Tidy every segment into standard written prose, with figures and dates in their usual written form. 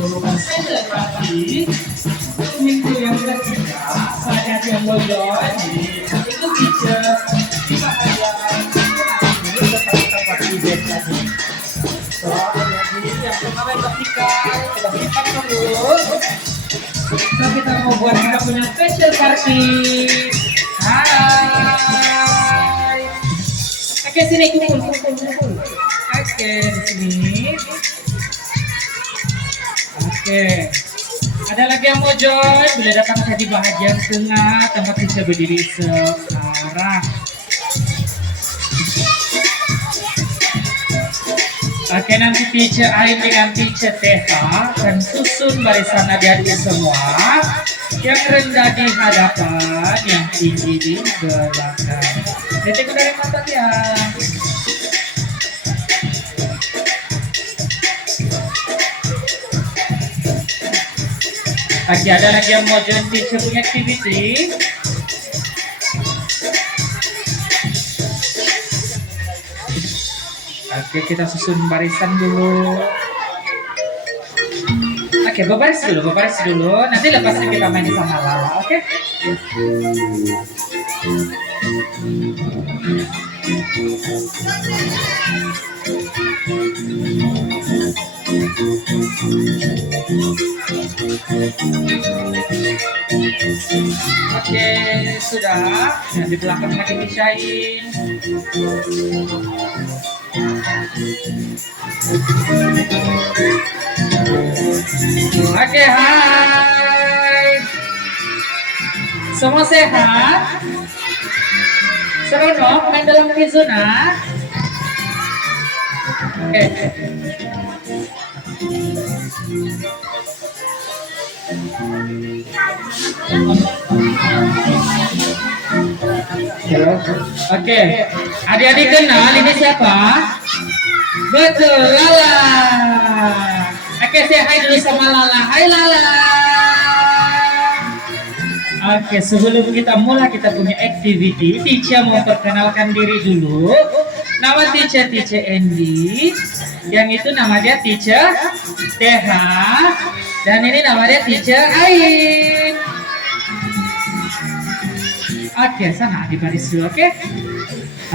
20% lagi. Minggu yang ketiga, saya yang bodoh ini itu teacher di bahagian ini tempat event tadi. So, jadi yang pertama kita berikan terus. So, kita mau buat kita punya special party. Hai. Oke, sini kumpul. Oke, di sini. Oke. Ada lagi yang mau join? Boleh datang saja di bahagian tengah tempat bisa berdiri sekarang. Oke, nanti teacher Ain dengan teacher Teha akan susun barisan adik-adik semua. Yang rendah di hadapan, yang tinggi di belakang. Detik dari mata dia. Oke, ada lagi yang mau join teacher punya activity? Oke, kita susun barisan dulu. Oke, berbaris dulu. Nanti lepasnya kita main sama Lala, oke? Oke, sudah. Nah, di belakang lagi pisahin. Oke, hai. Semua sehat? Seronok main dalam Kizuna? Oke. Oke, adik-adik kenal ini siapa? Betul, Lala. Oke, say hi dulu sama Lala. Hai Lala. Oke, sebelum kita mulai kita punya activity, teacher mau perkenalkan diri dulu. Nama teacher Andy. Yang itu nama dia teacher Teha. Dan ini nama dia teacher Ain. Oke, sana di baris dulu, oke?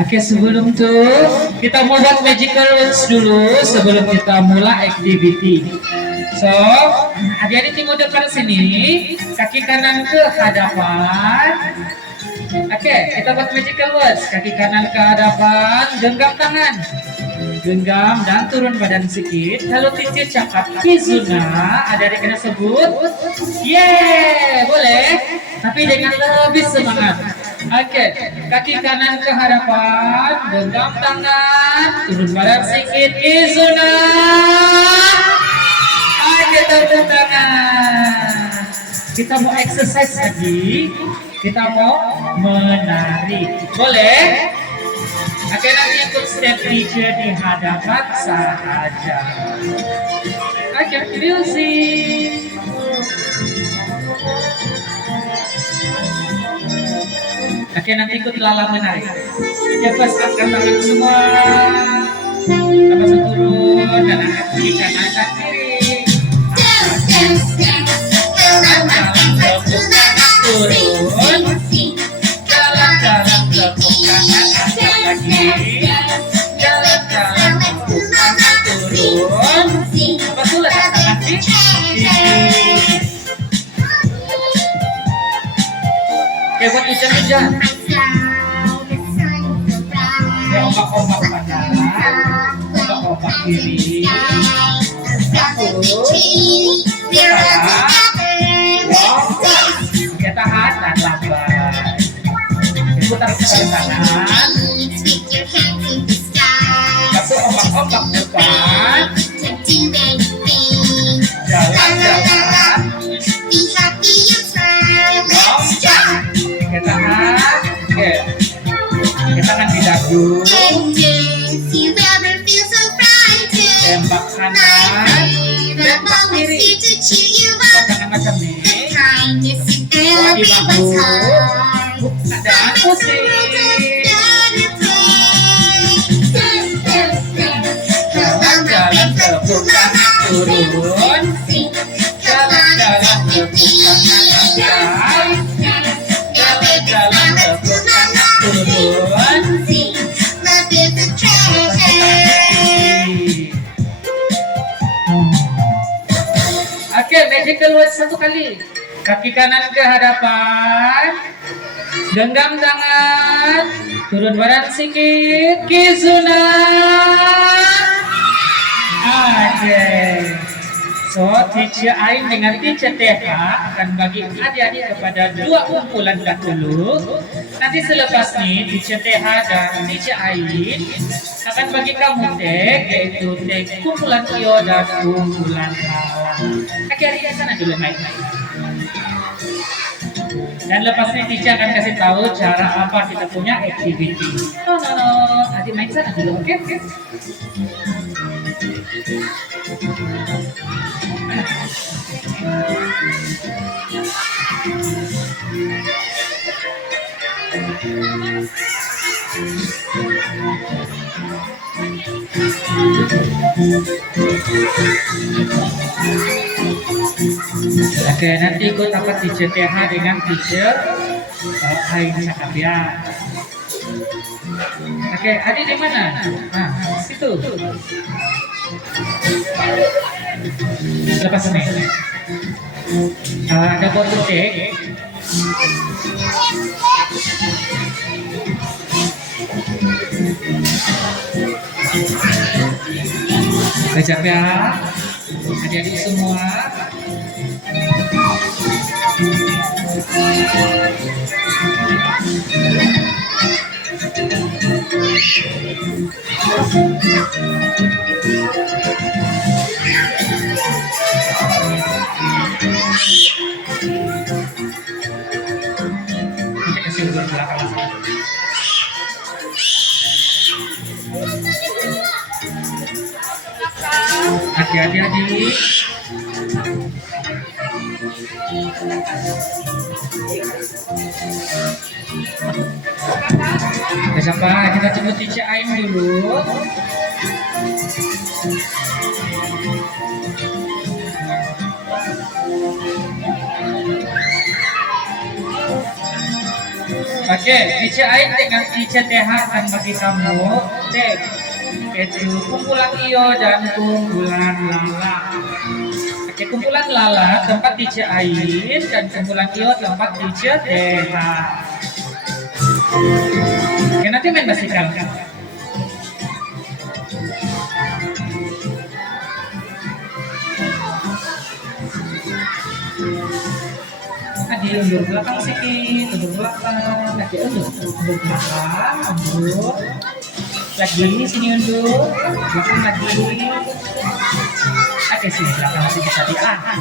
Oke, sebelum tuh kita mau buat magical words dulu sebelum kita mulai activity. So, adik-adik tunggu depan sini, kaki kanan ke hadapan. Oke, kita buat magical words. Kaki kanan ke hadapan, genggam tangan. Genggam dan turun badan sedikit. Kalau teacher cakap Kizuna, adik-adik kena sebut yeay, boleh? Tapi dengan lebih semangat. Oke, kaki kanan ke hadapan, genggam tangan, turun badan sedikit, Kizuna. Oke, tepuk tangan. Kita mau exercise lagi. Kita mau menari. Boleh? Oke, nanti ikut step teacher di hadapan saja. Oke, music. Oke, nanti ikut Lala menari. Lepaskan tangan semua. Lepas turun dan angkat kaki kanan dan kiri. Turun. Jalan-jalan tepuk kanan angkat kaki. Jalan-jalan tepuk kanan turun. Lepas itu letak tangan di kiri. Oke, buat hujan-hujan. Ombak-ombak kanan, ombak-ombak kiri. Satu, oke, tahan dan lambat. Putar ke tangan. Satu ombak-ombak depan. Jalan-jalan. Oke, tahan. Oke. Kita akan di dagu. Tembak kanan. Tembak kiri. Tangan macam ini. Di bahu. Dan pusing. Jalan-jalan tepuk kanan turun. Oke, magical word satu kali. Kaki kanan ke hadapan, genggam tangan, turun badan sikit, Kizuna. Oke. So, teacher Ain dengan teacher Teha akan bagi adik-adik kepada dua kumpulan dahulu. Nanti selepas ini, teacher Teha dan teacher Ain akan bagi kamu tag, yaitu tag kumpulan Iyo dan kumpulan Lala. Adik-adik sana dulu main. Dan lepas ini teacher akan kasih tahu cara apa kita punya activity. No, adik main sana dulu, oke? Oke, nanti ikut apa teacher TH dengan teacher Ain Cakabian. Oke, adik di mana? Nah, situ. Lepas ini. Ada botol teh. Kejap ya, adik-adik semua. Kasih dulu belakang. Hati-hati adik. Siapa? Kita tunggu teacher Ain dulu. Oke, teacher Ain dengan teacher TH akan bagi kamu tag, yaitu kumpulan Iyo dan kumpulan Lala. Oke, kumpulan Lala tempat teacher Ain dan kumpulan Iyo tempat teacher TH. Oke, nanti main basikal. Undur belakang sedikit, undur belakang, lagi undur belakang, undur lagi sini undur belakang lagi. Oke, sini belakang masih bisa diangkat.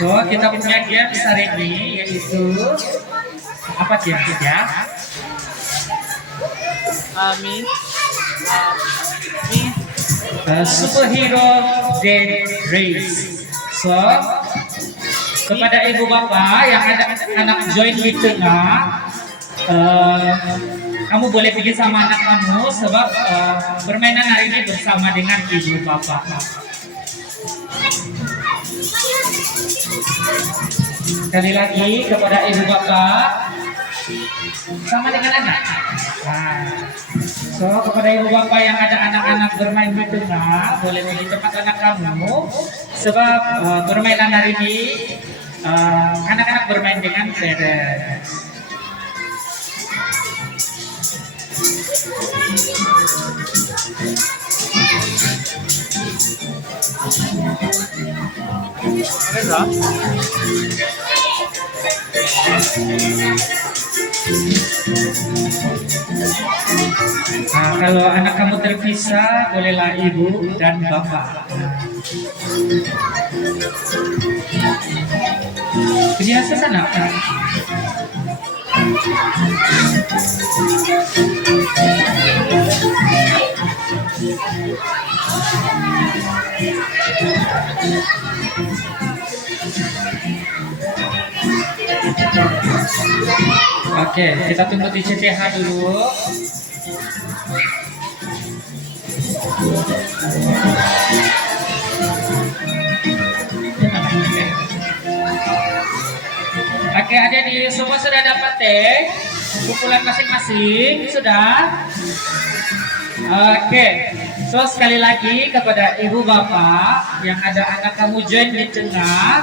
So, kita punya game hari ini yaitu apa game ya? Superhero Dead Race. So, kepada ibu bapak yang ada anak join di tengah, kamu boleh pergi sama anak kamu sebab permainan hari ini bersama dengan ibu bapak. Sekali lagi kepada ibu bapak sama dengan anak. Nah, so kepada ibu bapak yang ada anak-anak bermain di tengah, boleh pergi tempat anak kamu sebab permainan hari ini anak-anak bermain dengan parents. Nah, kalau anak kamu terpisah, bolehlah ibu dan bapak. Biasa sana. Oke, kita tunggu di CTH dulu. Oke, Oke, adik-adik semua sudah dapat teh? Kumpulan masing-masing sudah? Oke, so sekali lagi kepada ibu bapak yang ada anak kamu join di tengah,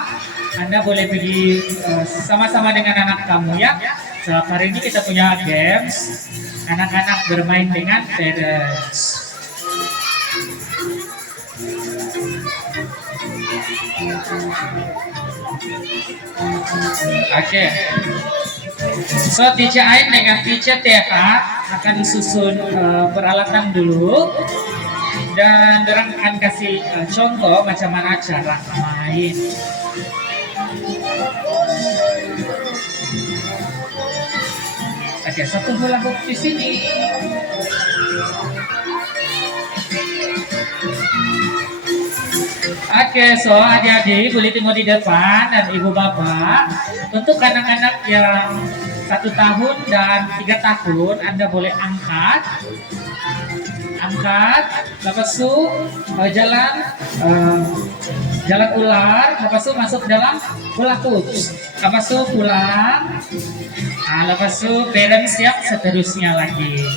Anda boleh pergi sama-sama dengan anak kamu ya. So hari ini kita punya games, anak-anak bermain dengan parents. Oke. So teacher Ain dengan teacher Teta akan susun peralatan dulu dan orang akan kasih contoh macam mana cara main. Oke, satu hula hoop di sini. Oke, so adik-adik boleh tunggu di depan dan ibu bapak. Untuk anak-anak yang 1 tahun dan 3 tahun, Anda boleh angkat, lepas itu jalan ular, lepas itu masuk dalam hula hoop, lepas itu pulang, lepas itu parents siap seterusnya lagi.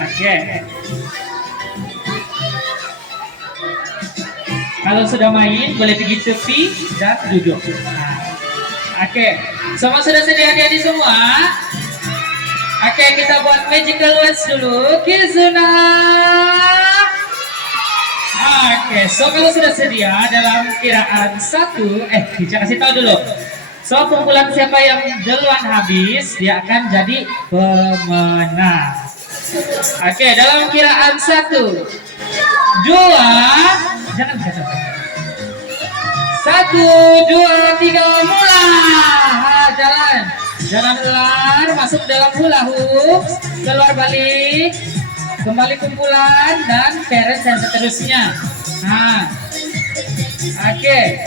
Oke. Kalau sudah main, boleh pergi tepi dan duduk. Oke, semua sudah sedia adik-adik semua? Oke, kita buat magical words dulu. Kizuna. Oke, so kalau sudah sedia dalam kiraan 1, kita kasih tahu dulu. So, kumpulan siapa yang duluan habis, dia akan jadi pemenang. Oke, dalam kiraan 1, 2, jangan kacau. 1, 2, 3, mulai. Jalan ular, masuk dalam hula hoop, keluar balik, kembali kumpulan dan parents dan seterusnya. Oke,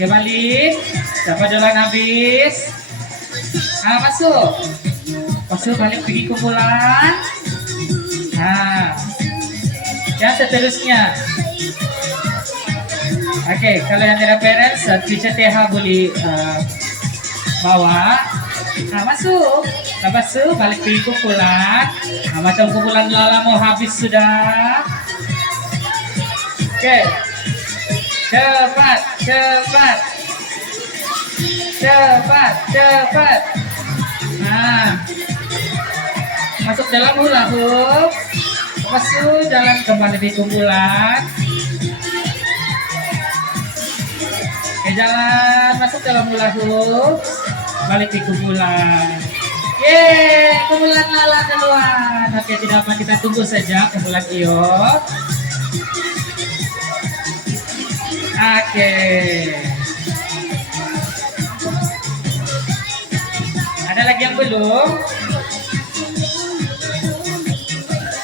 balik. Siapa duluan habis? Masuk balik pergi kumpulan. Dan seterusnya. Oke, kalau yang tidak parents, teacher TH boleh bawa. Masuk. Lepas itu balik pergi kumpulan. Macam kumpulan Lala mau habis sudah. Oke. Cepat. Masuk dalam hula hoop. Lepas itu jalan kembali di kumpulan. Jalan masuk dalam hula hoop, balik di kumpulan. Yeay, kumpulan Lala duluan. Oke, tidak apa, kita tunggu saja kumpulan Iyo. Oke. Ada lagi yang belum?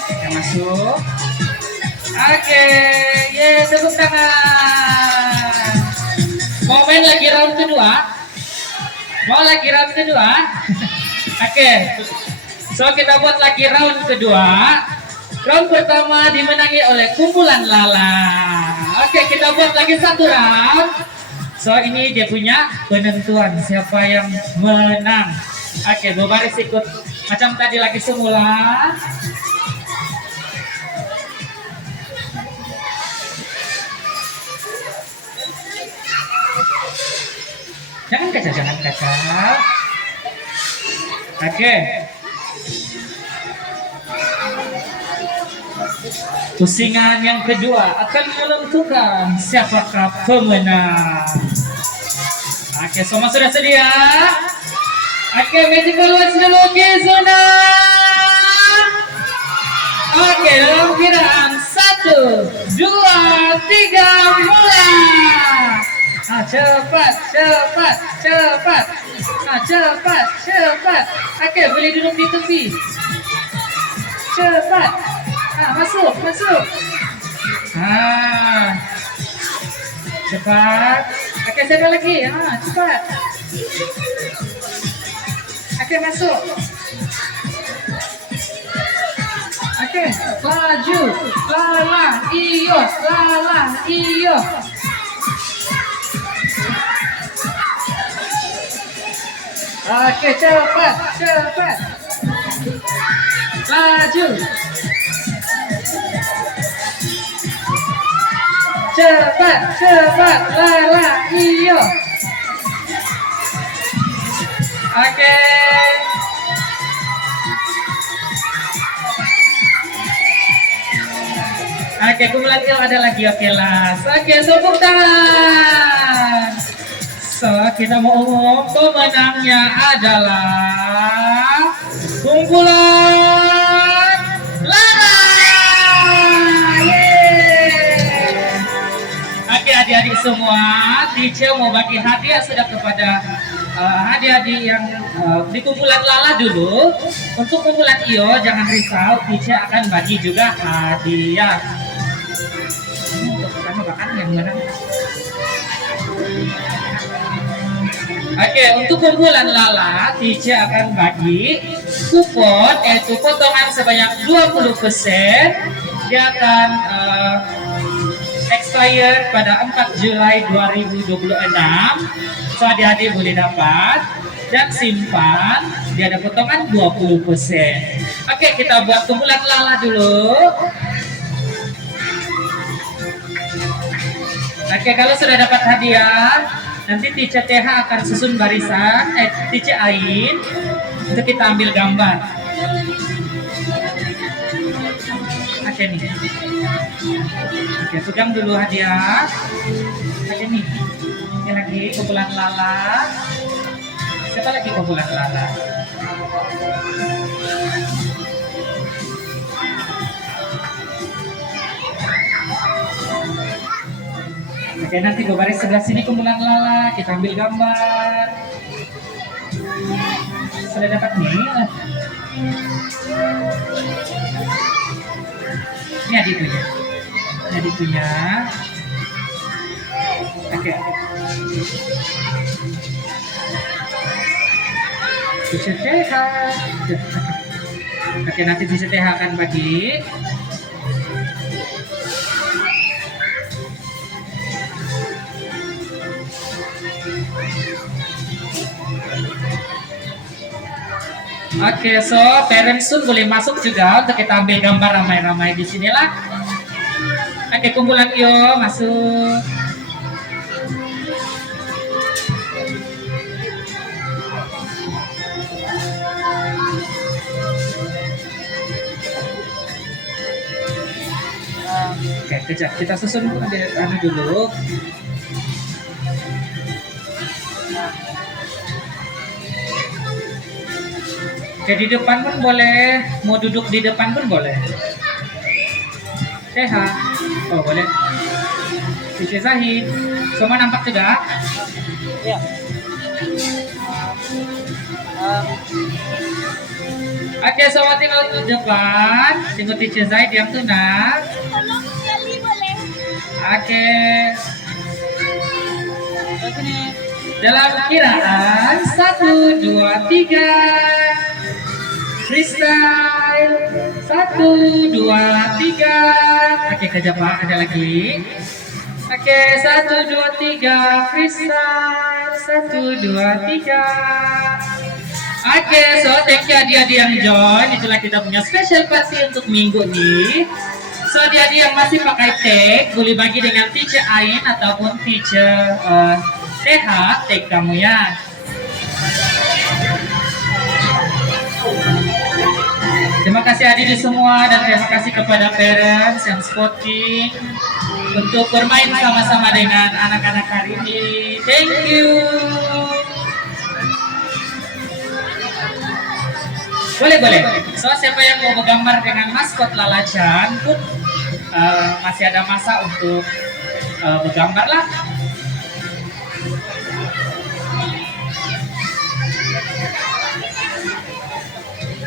Kita masuk. Oke, yeay, tepuk tangan. Mau main lagi round kedua? Oke. So kita buat lagi round kedua. Round pertama dimenangi oleh kumpulan Lala. Oke, kita buat lagi 1 round. So ini dia punya penentuan siapa yang menang. Oke, berbaris ikut macam tadi lagi semula. Jangan kacau. Oke. Pusingan yang kedua akan menentukan siapakah pemenang. Oke, semua sudah sedia? Oke, magical words dulu, Kizuna. Oke, dalam kiraan 1, 2, 3, mulai. Cepat. Oke, boleh duduk di tepi. Cepat. Masuk. Cepat. Oke, siapa lagi? Cepat. Oke, masuk. Oke, laju. Lala, iyo. Oke, cepat, cepat. Laju. Cepat, cepat. Lala, iyo. Oke. Oke, kumpulan il ada lagi. Oke, las. Oke, tepuk tangan. So, kita mau umum pemenangnya adalah kumpulan Lala. Yeay. Oke, adik-adik semua, teacher mau bagi hadiah sudah kepada adik-adik yang di kumpulan Lala dulu. Untuk kumpulan Iyo, jangan risau, teacher akan bagi juga hadiah. Untuk pertama bahkan yang menang. Oke, untuk kumpulan Lala, teacher akan bagi kupon, yaitu potongan sebanyak 20%. Dia akan expire pada 4 Julai 2026. So, adik-adik boleh dapat dan simpan. Dia ada potongan 20%. Oke, kita buat kumpulan Lala dulu. Oke, kalau sudah dapat hadiah, nanti teacher TH akan susun barisan, teacher Ain, untuk kita ambil gambar. Oke nih. Oke, pegang dulu hadiah. Oke nih. Ini lagi kumpulan Lala. Siapa lagi kumpulan Lala? Oke, nanti gue baris sebelah sini kumpulan Lala, kita ambil gambar. Sudah dapat nih. Ini adiknya. Ini adiknya. Oke. Teacher TH. Oke, nanti teacher TH akan bagi. Oke, so parents soon boleh masuk juga untuk kita ambil gambar ramai-ramai di sinilah. Oke, kumpulan Iyo masuk. Oke, kejap kita susun dulu. Oke, di depan pun boleh, mau duduk di depan pun boleh. TH, oh boleh. Teacher Zahid, semua nampak juga? Ya. Oke, semua tinggal ke depan, tinggal Teacher Zahid yang tunang. Tolong sekali boleh. Oke. Sini. Dalam kiraan 1, 2, 3. Freestyle 1, 2, 3. Oke, kerja Pak, ada lagi. Oke, 1, 2, 3. Freestyle 1, 2, 3. Oke, so thank you adik-adik yang join. Itulah kita punya special party untuk minggu ini. So adik-adik yang masih pakai tag boleh bagi dengan teacher Ain ataupun teacher TH, tag kamu ya. Terima kasih adik-adik semua dan terima kasih kepada parents yang sporting untuk bermain sama-sama dengan anak-anak hari ini. Thank you. Boleh. So siapa yang mau bergambar dengan maskot Lala Chan pun masih ada masa untuk bergambar lah.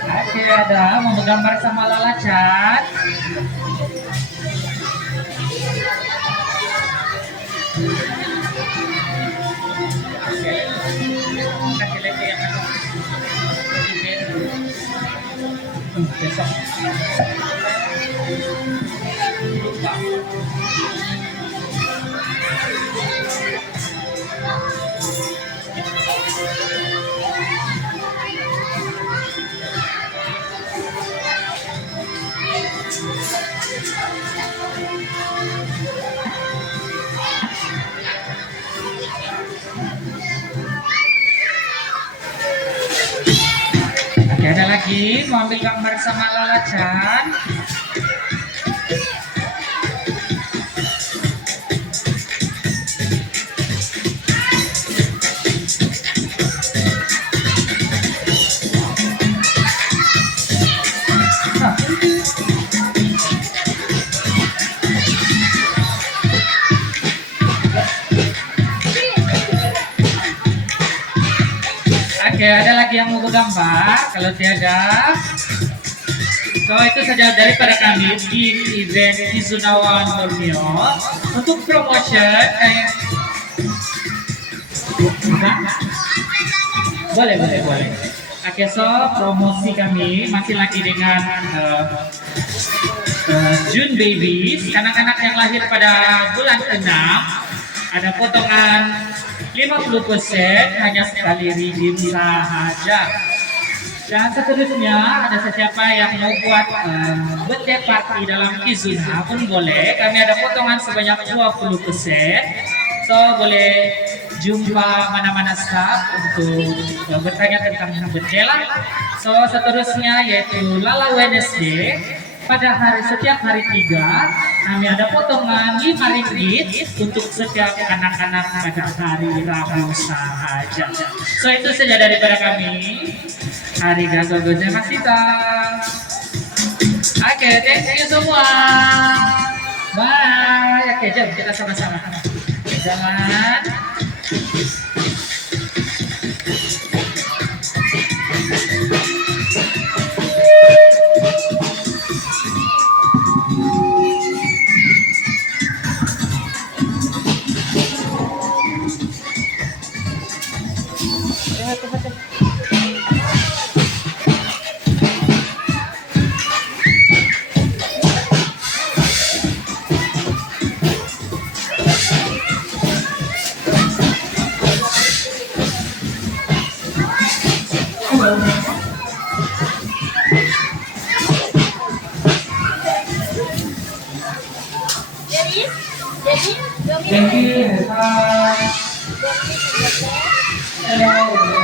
Oke, ada mau bergambar sama Lala Chan. Oke. Kasih lagi yang ada. Besok. Oke, ada lagi mau ambil gambar sama Lala Chan. Oke, ada lagi yang mau bergambar? Kalau tiada, so itu saja daripada kami di event Kizunawan Borneo untuk promotion. Boleh. Oke, so promosi kami masih lagi dengan June Babies, anak-anak yang lahir pada bulan 6, ada potongan 50% hanya sekali redeem saja. Dan seterusnya ada siapa yang mau buat birthday party dalam Kizuna pun boleh. Kami ada potongan sebanyak 20%. So boleh jumpa mana-mana staff untuk bertanya tentang birthday lah. So seterusnya yaitu Lala Wednesday. Pada setiap hari 3 kami ada potongan 5 ringgit untuk setiap anak-anak pada hari Rabu saja. So itu saja daripada kami. Arigatou gozaimasu. Oke, thank you semua. Bye. Oke, jom kita sama-sama. Jangan. Jadi, Thank you. Bye. Hello.